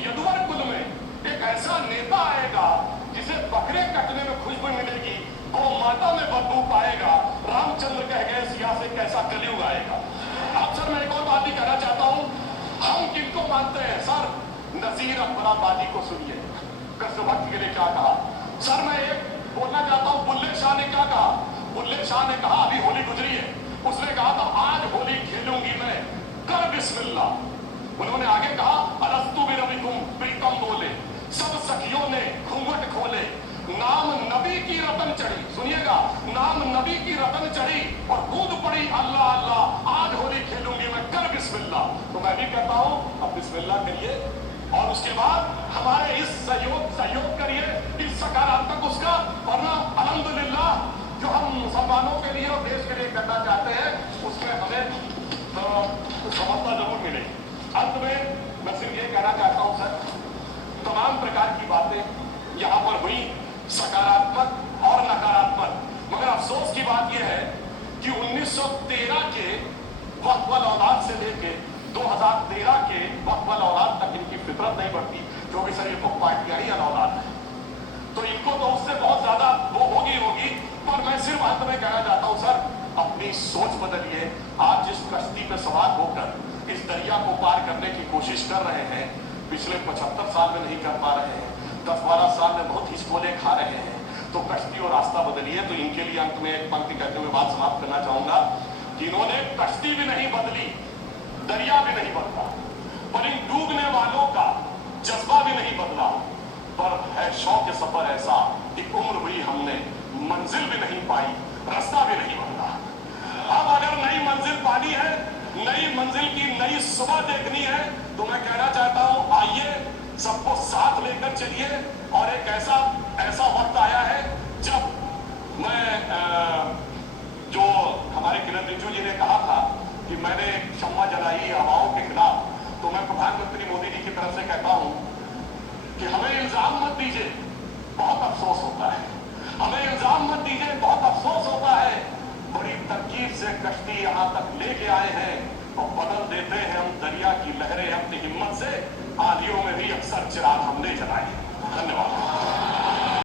यदुवर कुल में एक ऐसा नेता आएगा जिसे बकरे कटने में खुशबू मिलेगी, गौ माता में बदबू पाएगा। रामचंद्र कह गए सिया से कैसा कलयुग आएगा। अब सर मैं एक और बात ही कहना चाहता हूं, हम किनको मानते हैं सर? नजीर अकबराबादी को सुनिए, कृष्ण भक्त के लिए क्या कहा। सर मैं एक बोलना चाहता हूं, बुल्ले शाह ने क्या कहा? बुल्ले शाह ने कहा, अभी होली गुजरी है, उसने कहा था आज होली खेलूंगी मैं, कर बिस्मिल्लाह। उन्होंने आगे कहा, अलस्तु बिरबिकुम, प्रीतम बोले, सब सखियों ने घूंघट खोले, नाम नबी की रतन चढ़ी, सुनिएगा, नाम नबी की रतन चढ़ी और कूद पड़ी अल्लाह अल्लाह, आज होली खेलूंगी मैं, कर बिस्मिल्लाह। तो मैं भी कहता हूं, अब बिस्मिल्लाह करिए और उसके बाद हमारे इस सहयोग करिए, इस सकारात्मक उसका, वरना अल्हम्दुलिल्लाह जो हम मुसलमानों के लिए और देश के लिए करना चाहते हैं उसमें हमें सफलता जरूर मिलेगी। अंत में मैं सिर्फ ये कहना चाहता हूं सर, तमाम प्रकार की बातें यहां पर हुई, सकारात्मक और नकारात्मक, मगर अफसोस की बात यह है कि 1913 के वक्फल औलाद से लेके 2013 के वक्फल औलाद तक इनकी फितरत नहीं बढ़ती, क्योंकि सर ये तो पार्टियां ही औलाद है, तो इनको तो उससे बहुत ज्यादा वो होगी। पर मैं सिर्फ अंत में कहना चाहता हूं सर, अपनी सोच बदलिए। आप जिस कश्ती पे सवार होकर इस दरिया को पार करने की कोशिश कर रहे हैं, पिछले 75 साल में नहीं कर पा रहे हैं, 10-12 साल में बहुत हिचकोले खा रहे हैं, तो कश्ती और रास्ता बदलिए। तो इनके लिए अंत में एक पंक्ति कहते हुए बात समाप्त करना चाहूंगा कि इन्होंने कश्ती भी नहीं बदली, दरिया भी नहीं बदला, पर इन डूबने वालों का जज्बा भी नहीं बदला, पर है शौक सफर ऐसा कि उम्र हुई हमने, मंजिल भी नहीं पाई, रास्ता भी नहीं बदला। अब अगर नई मंजिल पानी है, नई मंजिल की नई सुबह देखनी है, तो मैं कहना चाहता हूं आइए सबको साथ लेकर चलिए। और एक ऐसा वक्त आया है जब मैं जो हमारे किरण रिजिजू जी ने कहा था कि मैंने क्षमा जलाई हवाओं के खिलाफ, तो मैं प्रधानमंत्री मोदी जी की तरफ से कहता हूं कि हमें इल्जाम मत दीजिए, बहुत अफसोस होता है, हमें इल्जाम मत दीजिए, बहुत अफसोस होता है। बड़ी तरकीब से कश्ती यहां तक लेके आए हैं और बदल देते हैं हम दरिया की लहरें अपनी हिम्मत से, आंधियों में भी अक्सर चिराग हमने जलाए। धन्यवाद।